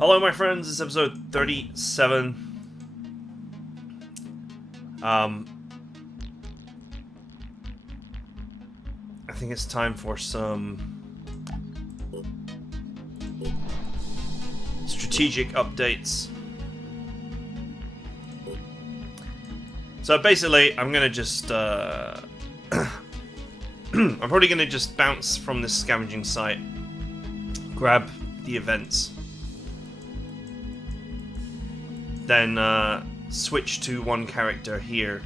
Hello, my friends. This is episode 37. I think it's time for some strategic updates. So basically, I'm gonna just I'm probably gonna just bounce from this scavenging site, grab the events, then switch to one character here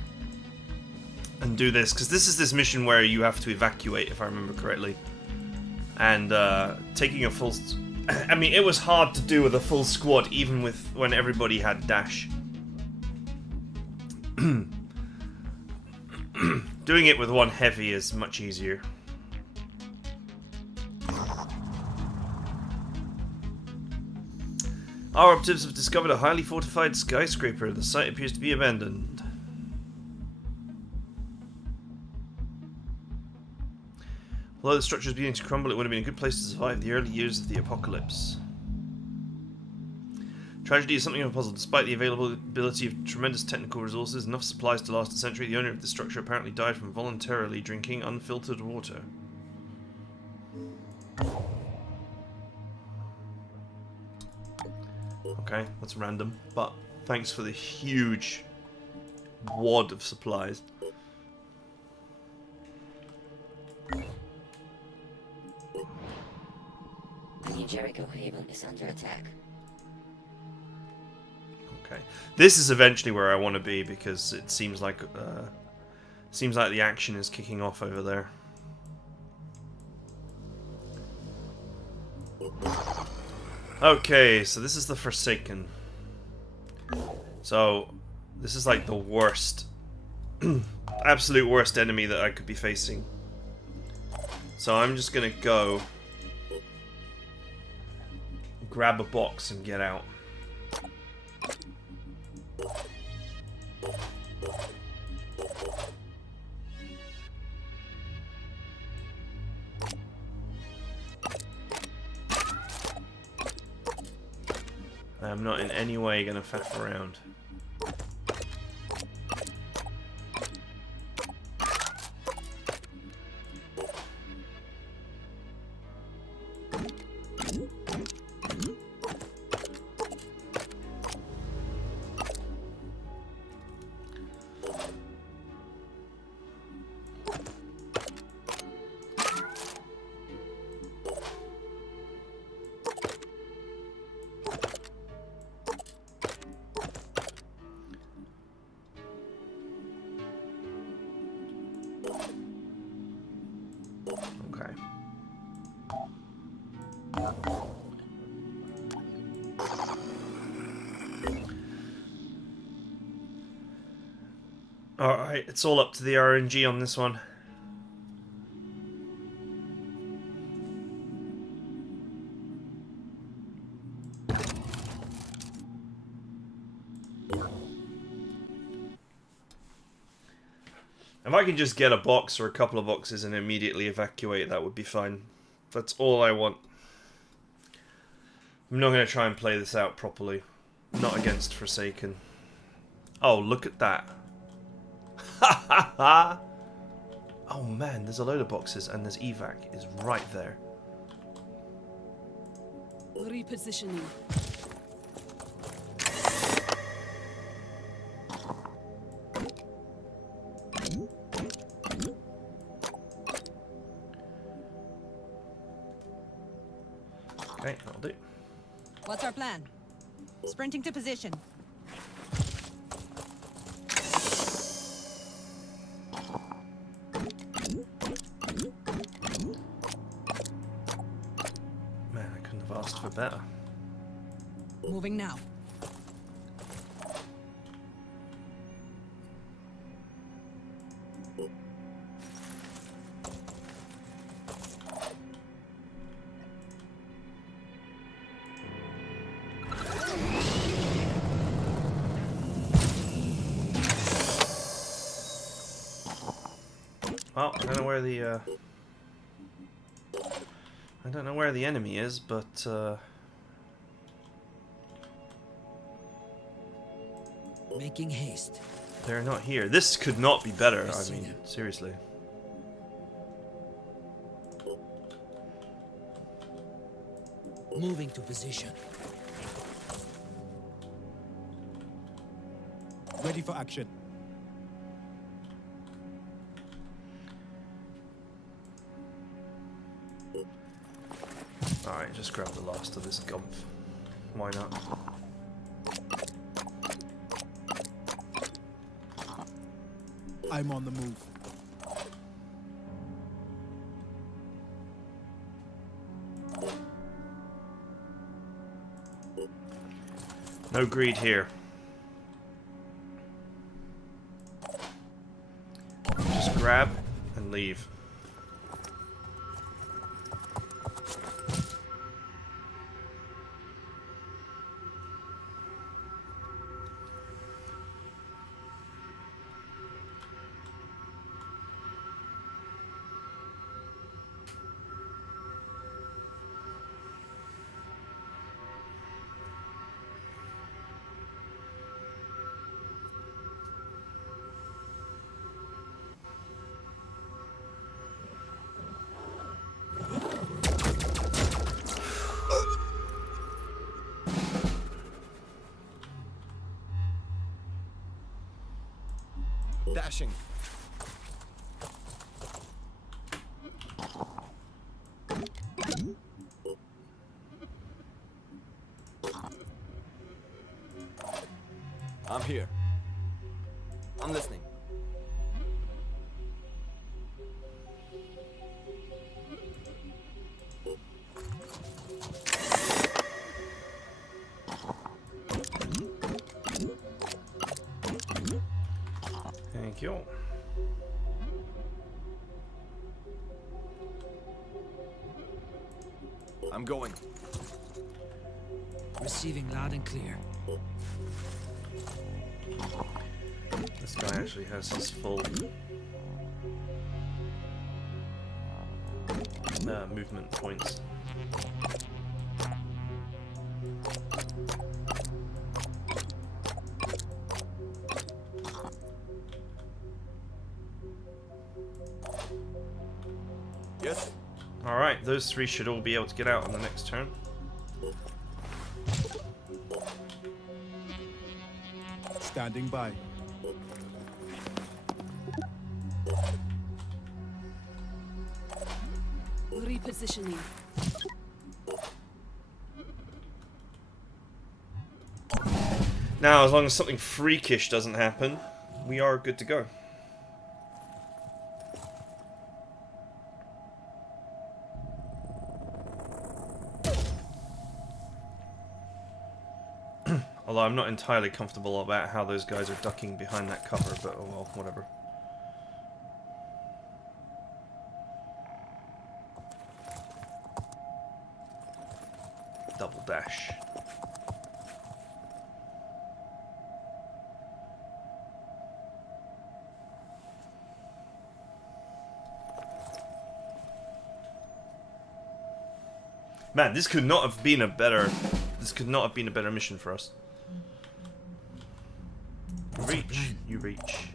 and do this, because this is this mission where you have to evacuate, if I remember correctly, and taking a full I mean, it was hard to do with a full squad, even with when everybody had dash. Doing it with one heavy is much easier. Our operatives have discovered a highly fortified skyscraper. The site appears to be abandoned. Although the structure is beginning to crumble, it would have been a good place to survive the early years of the apocalypse. Tragedy is something of a puzzle. Despite the availability of tremendous technical resources, enough supplies to last a century, the owner of the structure apparently died from voluntarily drinking unfiltered water. Okay, that's random, but thanks for the huge wad of supplies. The Jericho Haven is under attack. Okay, this is eventually where I want to be, because it seems like the action is kicking off over there. Okay, so this is the Forsaken. So this is like the worst, absolute worst enemy that I could be facing. So I'm just gonna go grab a box and get out. I'm not in any way gonna faff around. Alright, it's all up to the RNG on this one. If I can just get a box or a couple of boxes and immediately evacuate, that would be fine. That's all I want. I'm not going to try and play this out properly. Not against Forsaken. Oh, look at that. Ha ha ha! Oh man, there's a load of boxes and there's evac is right there. Repositioning. Okay, that'll do. What's our plan? Sprinting to position. Man, I couldn't have asked for better. Moving now. Well, I don't know where the I don't know where the enemy is, but Making haste. They're not here. This could not be better. I I see mean, them. seriously. Moving to position. Ready for action. Alright, just grab the last of this gumph. Why not? I'm on the move. No greed here. Just grab and leave. Dashing. I'm here. I'm listening. Thank you. I'm going. Receiving loud and clear. This guy actually has his full movement points. Yes. Alright, those three should all be able to get out on the next turn. Standing by. Repositioning. Now, as long as something freakish doesn't happen, we are good to go. Although I'm not entirely comfortable about how those guys are ducking behind that cover, but oh well, whatever. Double dash. Man, this could not have been a better. This could not have been a better mission for us. Reach, you reach,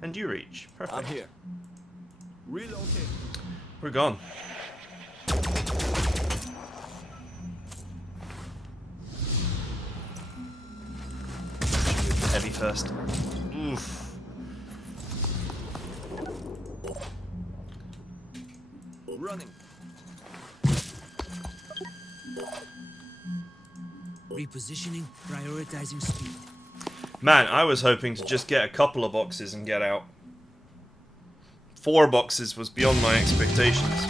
and you reach. Perfect. I'm here. Relocate. We're gone. Heavy first. Oof. Running. Repositioning, prioritizing speed. Man, I was hoping to just get a couple of boxes and get out. 4 boxes was beyond my expectations.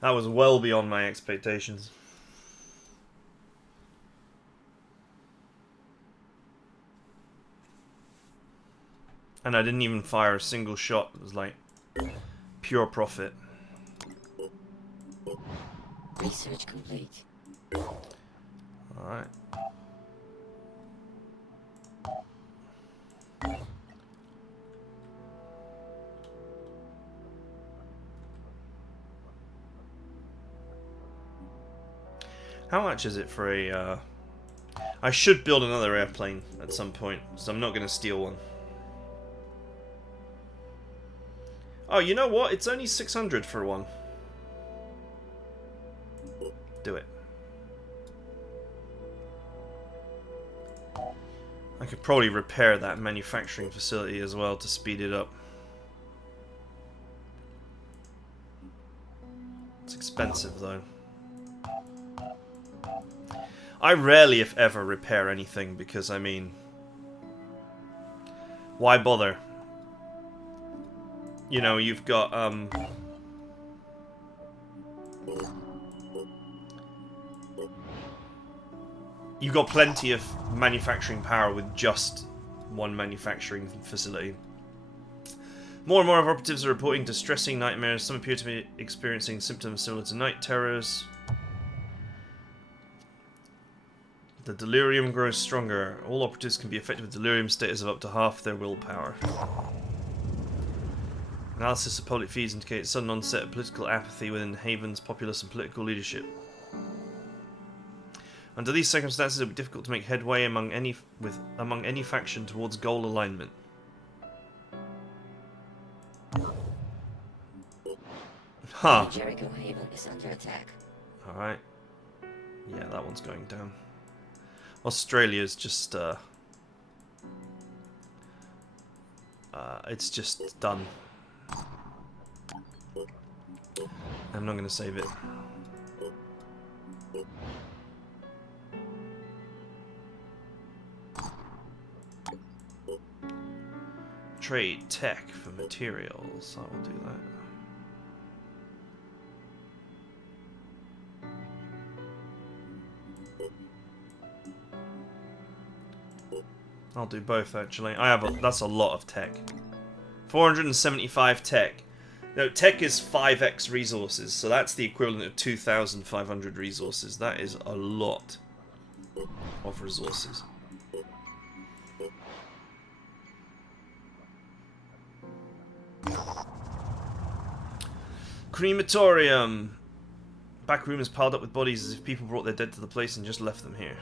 That was well beyond my expectations. And I didn't even fire a single shot. It was like pure profit. Research complete. Alright. How much is it for a... I should build another airplane at some point, so I'm not going to steal one. Oh, you know what? It's only 600 for one. Do it. I could probably repair that manufacturing facility as well to speed it up. It's expensive though. I rarely, if ever, repair anything because, I mean, why bother? You know, you've got, you've got plenty of manufacturing power with just one manufacturing facility. More and more of operatives are reporting distressing nightmares. Some appear to be experiencing symptoms similar to night terrors. The delirium grows stronger. All operatives can be affected with delirium status of up to half their willpower. Analysis of public feeds indicates sudden onset of political apathy within Haven's populace and political leadership. Under these circumstances, it would be difficult to make headway among any faction towards goal alignment. Huh. Jericho Haven is under attack. Alright. Yeah, that one's going down. Australia's just, it's just done. I'm not going to save it. Trade tech for materials. I will do that. I'll do both actually. I have that's a lot of tech. 475 tech. No, tech is 5x resources, so that's the equivalent of 2,500 resources. That is a lot of resources. Crematorium. Back room is piled up with bodies as if people brought their dead to the place and just left them here.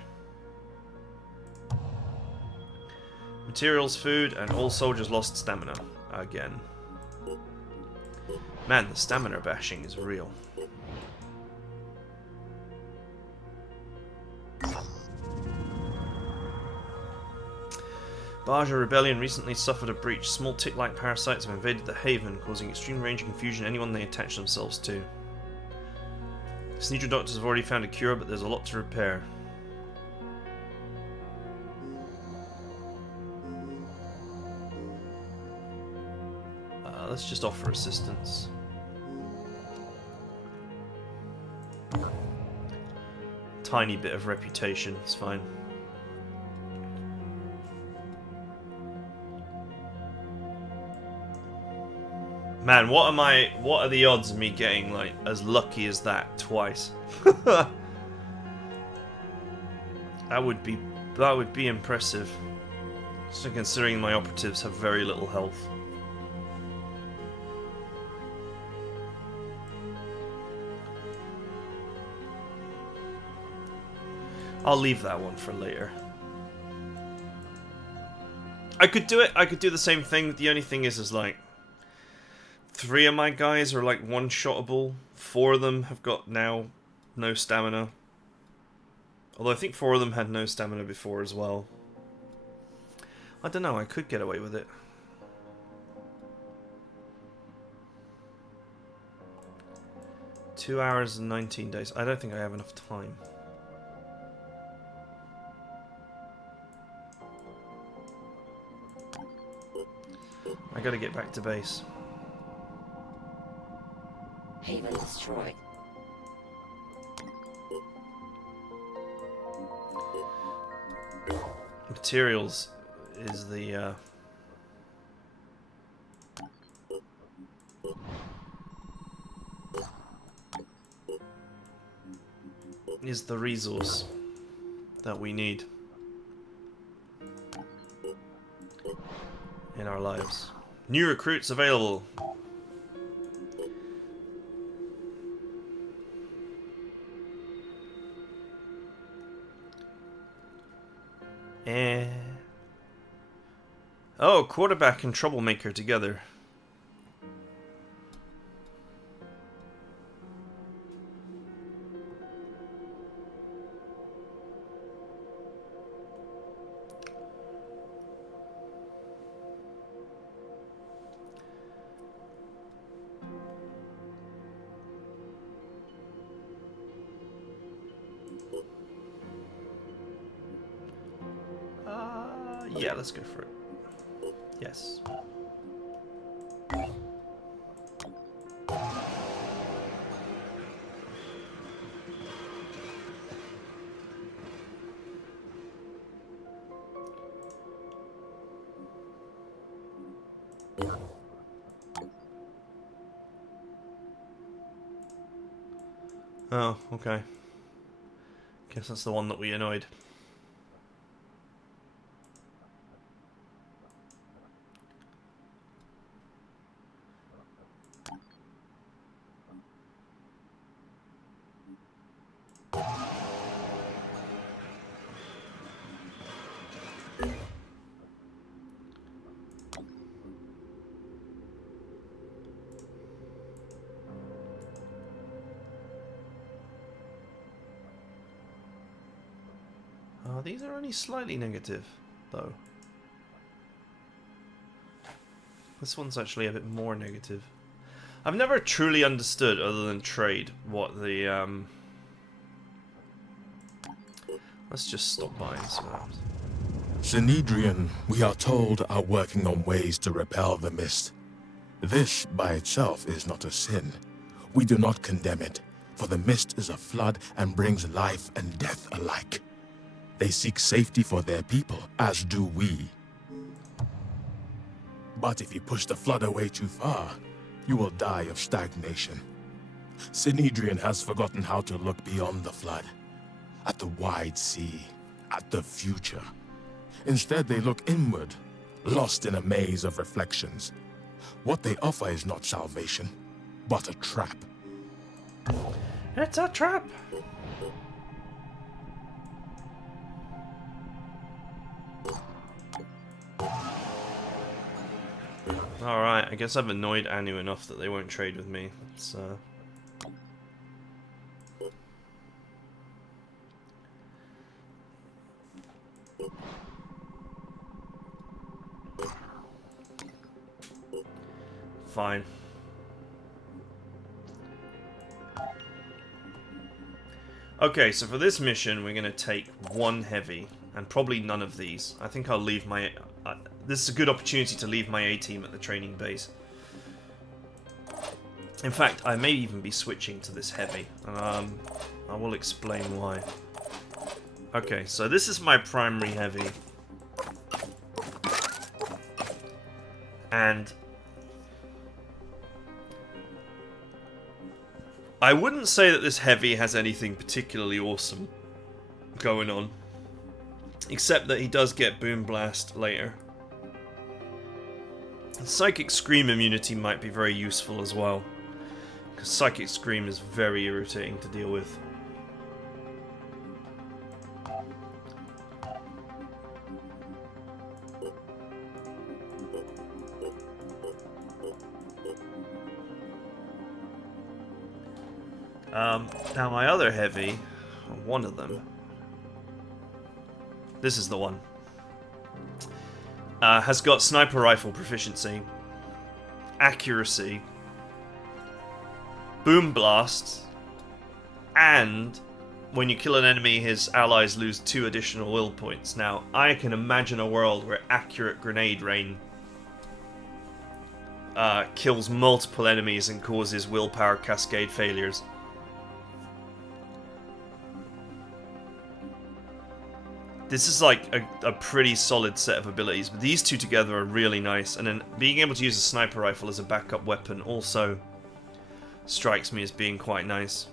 Materials, food, and all soldiers lost stamina. Again. Man, the stamina bashing is real. Baja Rebellion recently suffered a breach. Small tick-like parasites have invaded the Haven, causing extreme range and confusion to anyone they attach themselves to. Sneedra doctors have already found a cure, but there's a lot to repair. Let's just offer assistance. Tiny bit of reputation, it's fine. Man, what are the odds of me getting like as lucky as that twice? That would be impressive. So considering my operatives have very little health. I'll leave that one for later. I could do it. I could do the same thing. The only thing is like 3 of my guys are like one-shottable. 4 of them have got now no stamina. Although I think 4 of them had no stamina before as well. I don't know. I could get away with it. Two hours and 19 days. I don't think I have enough time. I gotta get back to base. Haven destroyed. Materials is the resource that we need in our lives. New recruits available. Eh. Oh, quarterback and troublemaker together. Yeah, let's go for it. Yes. Oh, okay. Guess that's the one that we annoyed. These are only slightly negative, though. This one's actually a bit more negative. I've never truly understood, other than trade, what the, Let's just stop by and see what happens. Synedrian, we are told, are working on ways to repel the mist. This, by itself, is not a sin. We do not condemn it, for the mist is a flood and brings life and death alike. They seek safety for their people, as do we. But if you push the flood away too far, you will die of stagnation. Synedrian has forgotten how to look beyond the flood, at the wide sea, at the future. Instead, they look inward, lost in a maze of reflections. What they offer is not salvation, but a trap. It's a trap! Alright, I guess I've annoyed Anu enough that they won't trade with me. It's, fine. Okay, so for this mission, we're going to take one heavy, and probably none of these. I think I'll leave my... this is a good opportunity to leave my A-team at the training base. In fact, I may even be switching to this heavy. I will explain why. Okay, so this is my primary heavy. And... I wouldn't say that this heavy has anything particularly awesome going on. Except that he does get Boom Blast later. Psychic Scream immunity might be very useful as well. Because Psychic Scream is very irritating to deal with. Now my other heavy, one of them, this is the one, has got sniper rifle proficiency, accuracy, boom blast, and when you kill an enemy, his allies lose 2 additional will points. Now, I can imagine a world where accurate grenade rain kills multiple enemies and causes willpower cascade failures. This is like a pretty solid set of abilities, but these two together are really nice, and then being able to use a sniper rifle as a backup weapon also strikes me as being quite nice.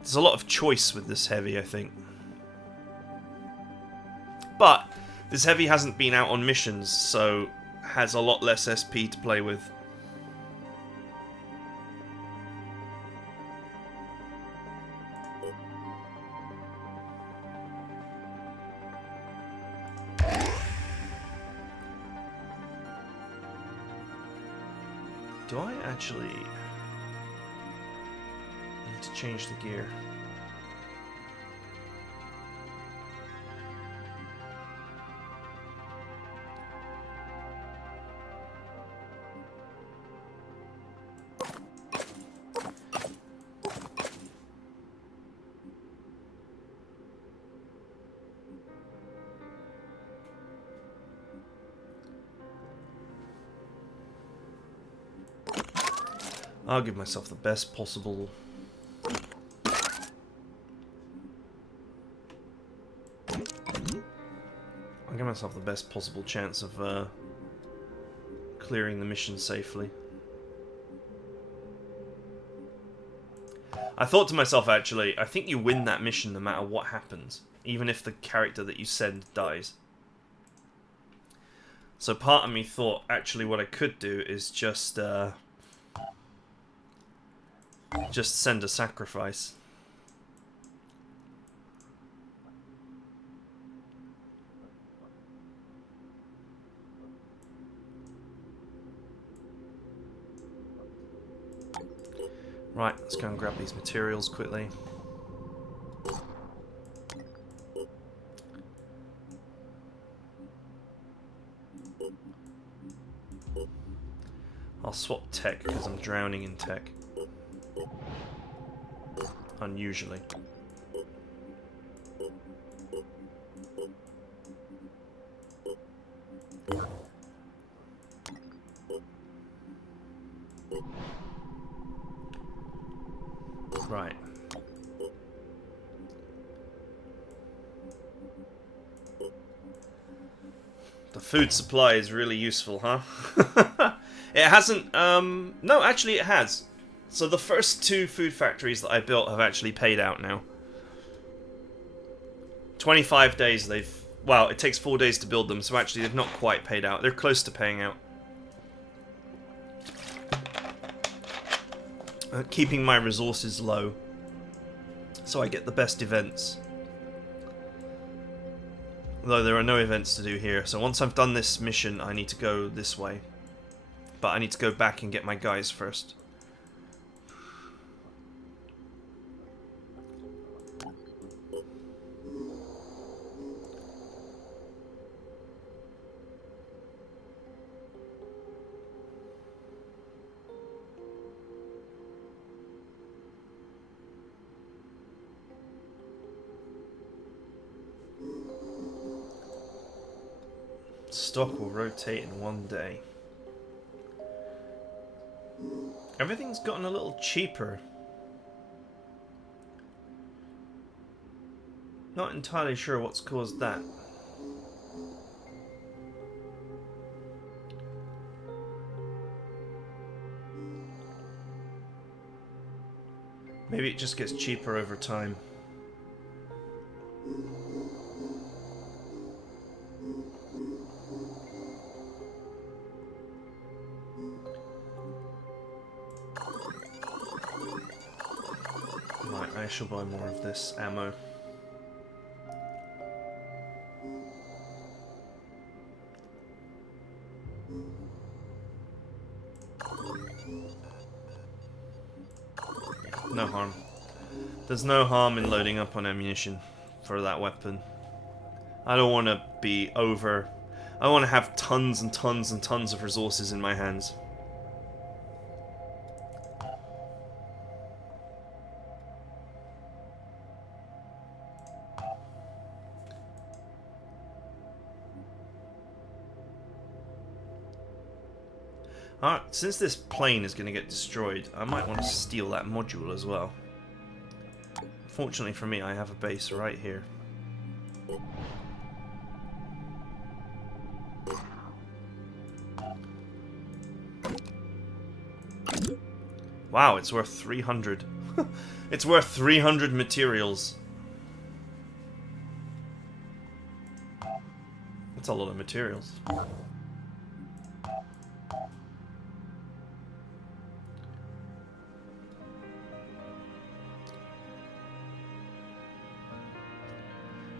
There's a lot of choice with this heavy, I think. But this heavy hasn't been out on missions, so has a lot less SP to play with. Do I actually need to change the gear? I'll give myself the best possible... I'll give myself the best possible chance of clearing the mission safely. I thought to myself, actually, I think you win that mission no matter what happens, even if the character that you send dies. So part of me thought, actually, what I could do is just send a sacrifice. Right, let's go and grab these materials quickly. I'll swap tech because I'm drowning in tech. Unusually. Right. The food supply is really useful, huh? It hasn't, no, actually it has. So the first 2 food factories that I built have actually paid out now. 25 days they've... Well, it takes 4 days to build them, so actually they've not quite paid out. They're close to paying out. Keeping my resources low, so I get the best events. Though there are no events to do here, so once I've done this mission, I need to go this way. But I need to go back and get my guys first. Stock will rotate in 1 day. Everything's gotten a little cheaper. Not entirely sure what's caused that. Maybe it just gets cheaper over time. Right, I shall buy more of this ammo. No harm. There's no harm in loading up on ammunition for that weapon. I don't want to be over... I want to have tons and tons and tons of resources in my hands. Alright, since this plane is going to get destroyed, I might want to steal that module as well. Fortunately for me, I have a base right here. Wow, it's worth 300. It's worth 300 materials. That's a lot of materials.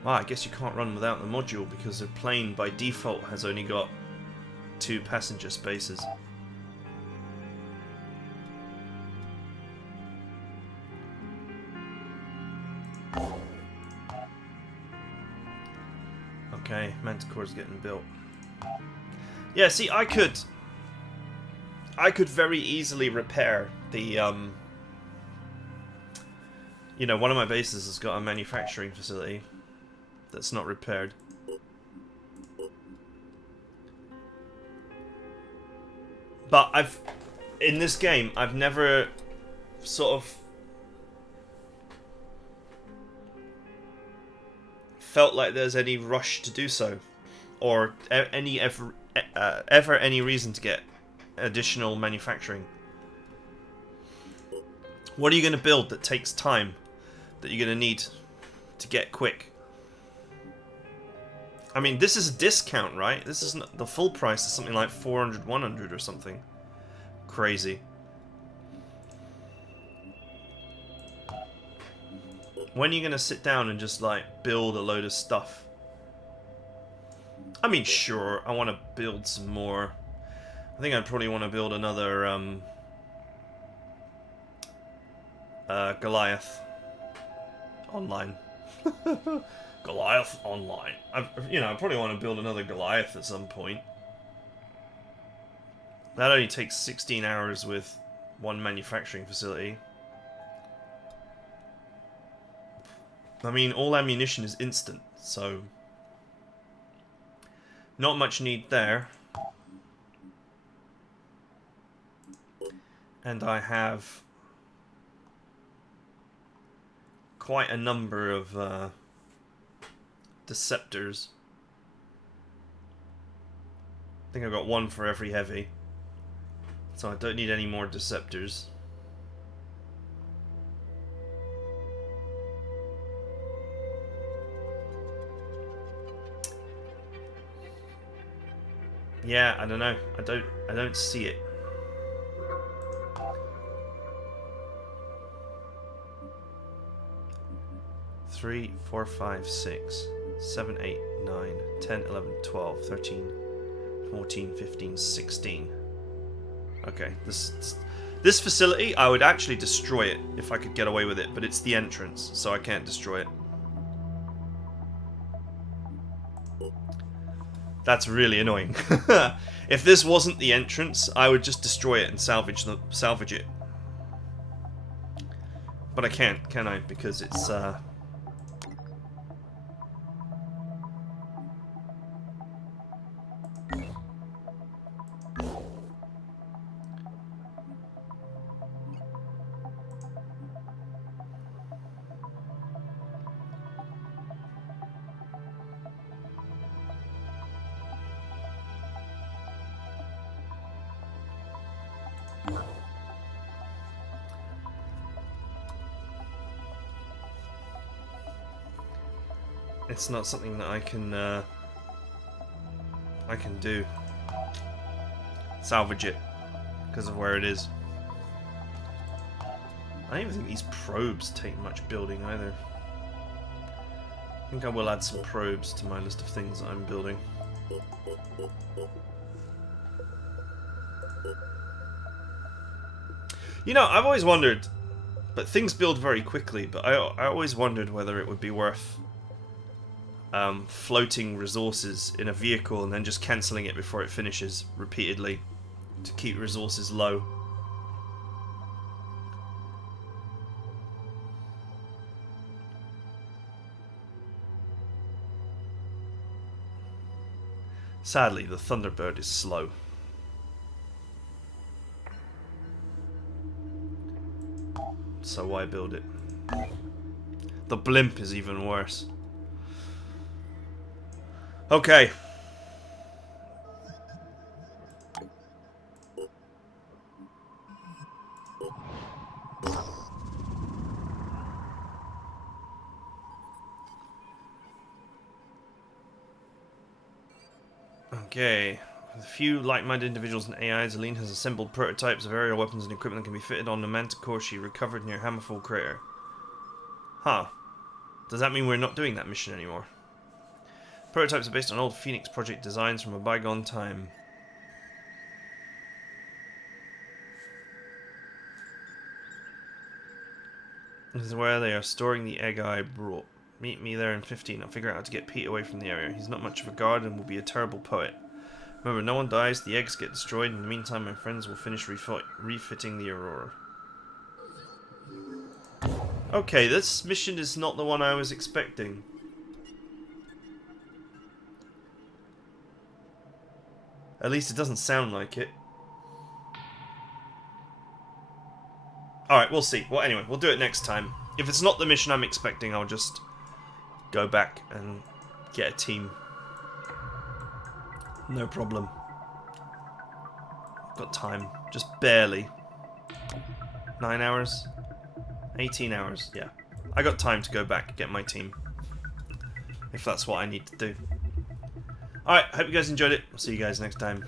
Wow, I guess you can't run without the module because the plane by default has only got 2 passenger spaces. Okay, Manticore's getting built. Yeah, see, I could very easily repair the you know, one of my bases has got a manufacturing facility that's not repaired. But in this game, I've never sort of felt like there's any rush to do so, or ever any reason to get additional manufacturing. What are you going to build that takes time, that you're going to need to get quick? I mean, this is a discount, right? This isn't the full price. Is something like 400, 100 or something crazy. When are you going to sit down and just, like, build a load of stuff? I mean, sure, I want to build some more. I think I'd probably want to build another, Goliath online. Goliath online. I probably want to build another Goliath at some point. That only takes 16 hours with one manufacturing facility. I mean, all ammunition is instant, so not much need there. And I have quite a number of Deceptors. I think I've got one for every heavy. So I don't need any more Deceptors. Yeah, I don't know. I don't see it. Three, 4, 5, 6, 7, 8, 9, 10, 11, 12, 13, 14, 15, 16. Okay, this facility, I would actually destroy it if I could get away with it, but it's the entrance, so I can't destroy it. That's really annoying. If this wasn't the entrance, I would just destroy it and salvage it. But I can't, can I? Because it's it's not something that I can do. Salvage it because of where it is. I don't even think these probes take much building either. I think I will add some probes to my list of things that I'm building. You know, I've always wondered, but things build very quickly, but I always wondered whether it would be worth floating resources in a vehicle and then just cancelling it before it finishes repeatedly to keep resources low. Sadly, the Thunderbird is slow. So why build it? The blimp is even worse. Okay. Okay. With a few like-minded individuals and AIs, Aline has assembled prototypes of aerial weapons and equipment that can be fitted on the Manticore she recovered near Hammerfall Crater. Huh. Does that mean we're not doing that mission anymore? Prototypes are based on old Phoenix Project designs from a bygone time. This is where they are storing the egg I brought. Meet me there in 15. I'll figure out how to get Pete away from the area. He's not much of a guard and will be a terrible poet. Remember, no one dies, the eggs get destroyed. In the meantime, my friends will finish refitting the Aurora. Okay, this mission is not the one I was expecting. At least it doesn't sound like it. Alright, we'll see. Well, anyway, we'll do it next time. If it's not the mission I'm expecting, I'll just go back and get a team. No problem. Got time. Just barely. 9 hours? 18 hours, yeah. I got time to go back and get my team. If that's what I need to do. Alright, hope you guys enjoyed it. I'll see you guys next time.